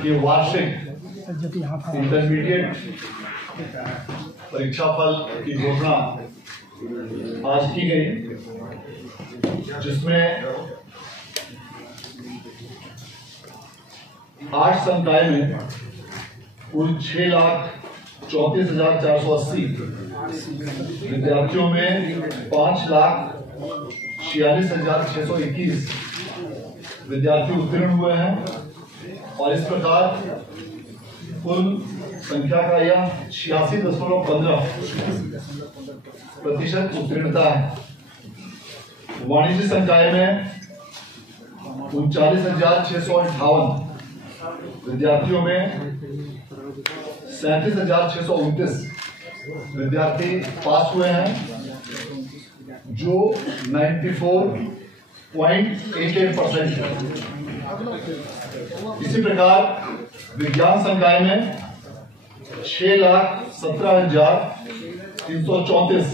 कि वार्षिक इंटरमीडिएट परीक्षा फल की घोषणा आज की गई, जिसमें 8 संकाय में कुल 6,34,480 विद्यार्थियों में 5,46,621 विद्यार्थी उत्तीर्ण हुए हैं और इस प्रकार कुल संख्या का यह 86.15% उत्तीर्णता है। वाणिज्य संकाय में 39,658 विद्यार्थियों में 37,629 विद्यार्थी पास हुए हैं, जो 94.88% है। इसी प्रकार विज्ञान संकाय में 6,17,334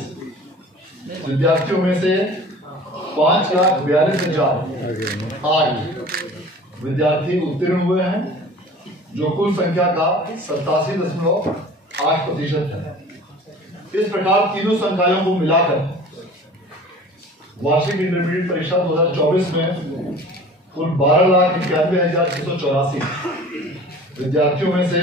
विद्यार्थियों में से 5,42,008 विद्यार्थी उत्तीर्ण हुए हैं, जो कुल संख्या का 87.8% है। इस प्रकार तीनों संकायों को मिलाकर वार्षिक इंटरमीडिएट परीक्षा 2024 में कुल 12,91,684 विद्यार्थियों में से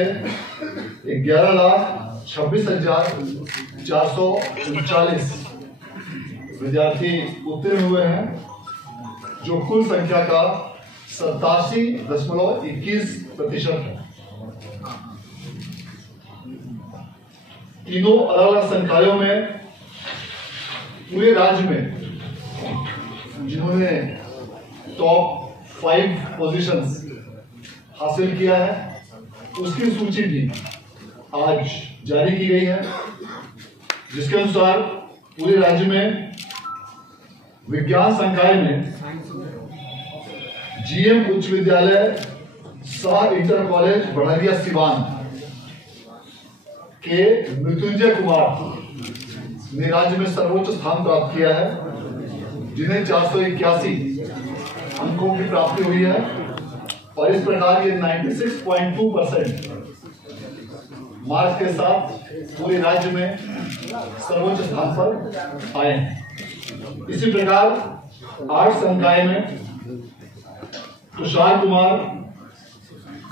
11,26,439 विद्यार्थी उत्तीर्ण हुए हैं, जो कुल संख्या का 87.21% है। तीनों अलग अलग संकायों में पूरे राज्य में जिन्होंने टॉप 5 पोजीशंस हासिल किया है, उसकी सूची भी आज जारी की गई है, जिसके अनुसार पूरे राज्य में विज्ञान संकाय में जीएम उच्च विद्यालय शाह इंटर कॉलेज बड़हरिया सिवान के मृत्युंजय कुमार ने राज्य में सर्वोच्च स्थान प्राप्त किया है, जिन्हें 481 अंकों की प्राप्ति हुई है और इस प्रकार ये 96.2% मार्क्स के साथ पूरे राज्य में सर्वोच्च स्थान पर आए हैं। इसी प्रकार आर्ट्स संकाय में तुषार कुमार,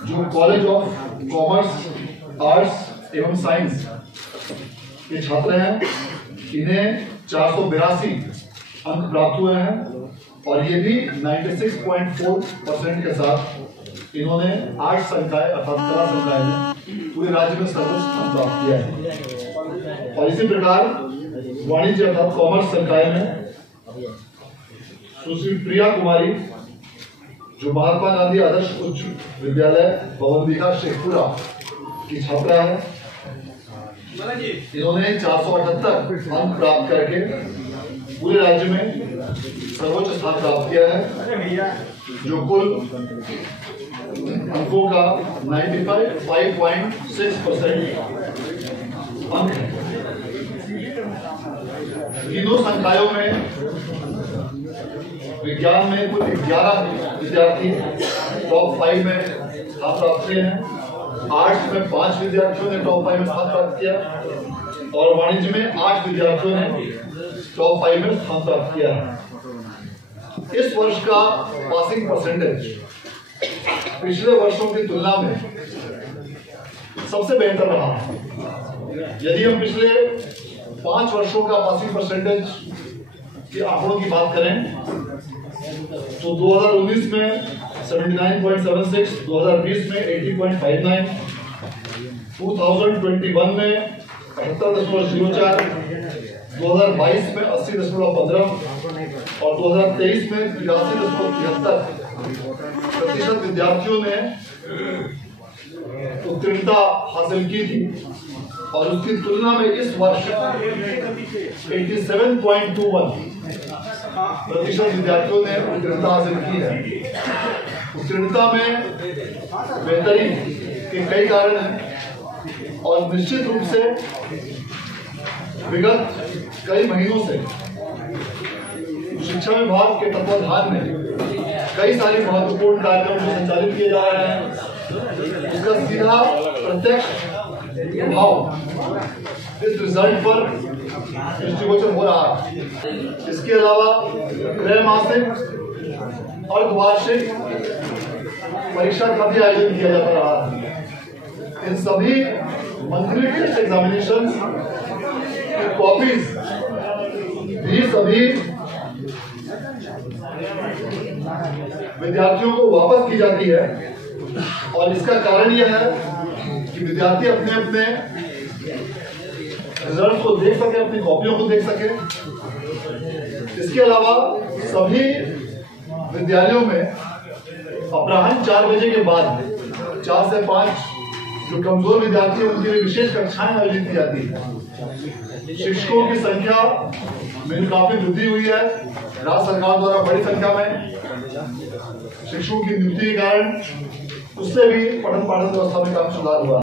जो कॉलेज ऑफ कॉमर्स, आर्ट्स एवं साइंस के छात्र हैं, इन्हें 482 अंक प्राप्त हुए हैं और ये भी 96.4% के साथ इन्होंने आर्ट्स संकाय अर्थात कला संकाय में पूरे राज्य में सर्वोच्च स्थान प्राप्त किया है। और इसी प्रकार वाणिज्य अर्थात कॉमर्स संकाय में सुश्री प्रिया कुमारी, जो महात्मा गांधी आदर्श उच्च विद्यालय भवनदीघा शेखपुरा की छात्रा है, इन्होंने 478 अंक प्राप्त करके पूरे राज्य में सर्वोच्च स्थान प्राप्त किया है, जो कुल अंकों का 95.6% अंक है। तीनों संकायों में विज्ञान में कुल 11 विद्यार्थी टॉप 5 में स्थान प्राप्त किए हैं, आर्ट्स में 5 विद्यार्थियों ने टॉप 5 में स्थान प्राप्त किया और वाणिज्य में 8 विद्यार्थियों ने टॉप 5 में स्थान प्राप्त किया है। इस वर्ष का पासिंग परसेंटेज पिछले वर्षों की तुलना में सबसे बेहतर रहा। यदि हम पिछले 5 वर्षों का पासिंग परसेंटेज के आंकड़ों की बात करें तो 2019 में 79.76, 2020 में 80.59, 2021 में 78.04, 2022 में 80.15 और 2023 में 83.73% विद्यार्थियों ने उत्तीर्णता हासिल की थी और उसकी तुलना में इस वर्ष 87.21% विद्यार्थियों ने उत्तीर्णता हासिल की है। उत्तीर्णता में बेहतरी के कई कारण हैं और निश्चित रूप से विगत कई महीनों से शिक्षा विभाग के तत्वाधान में कई सारे महत्वपूर्ण कार्यक्रम जो संचालित किए जा रहे हैं, उसका सीधा प्रत्यक्ष प्रभाव इस रिजल्ट पर दृष्टिगोचर हो रहा है। इसके अलावा त्रैमासिक अर्धवार्षिक परीक्षा का भी आयोजन किया जाता रहा है। इन सभी मंथली टेस्ट एग्जामिनेशन की कॉपीज भी सभी विद्यार्थियों को वापस की जाती है, और इसका कारण यह है कि विद्यार्थी अपने अपने रिजल्ट को देख सके, अपनी कॉपियों को देख सके। इसके अलावा सभी विद्यालयों में अपराह्न 4 बजे के बाद 4 से 5 जो कमजोर विद्यार्थी हैं उनके लिए विशेष कक्षाएं आयोजित की जाती है। शिक्षकों की संख्या में काफी वृद्धि हुई है। राज्य सरकार द्वारा बड़ी संख्या में शिक्षकों की नियुक्ति के कारण उससे भी पठन पाठन व्यवस्था में काफी सुधार हुआ।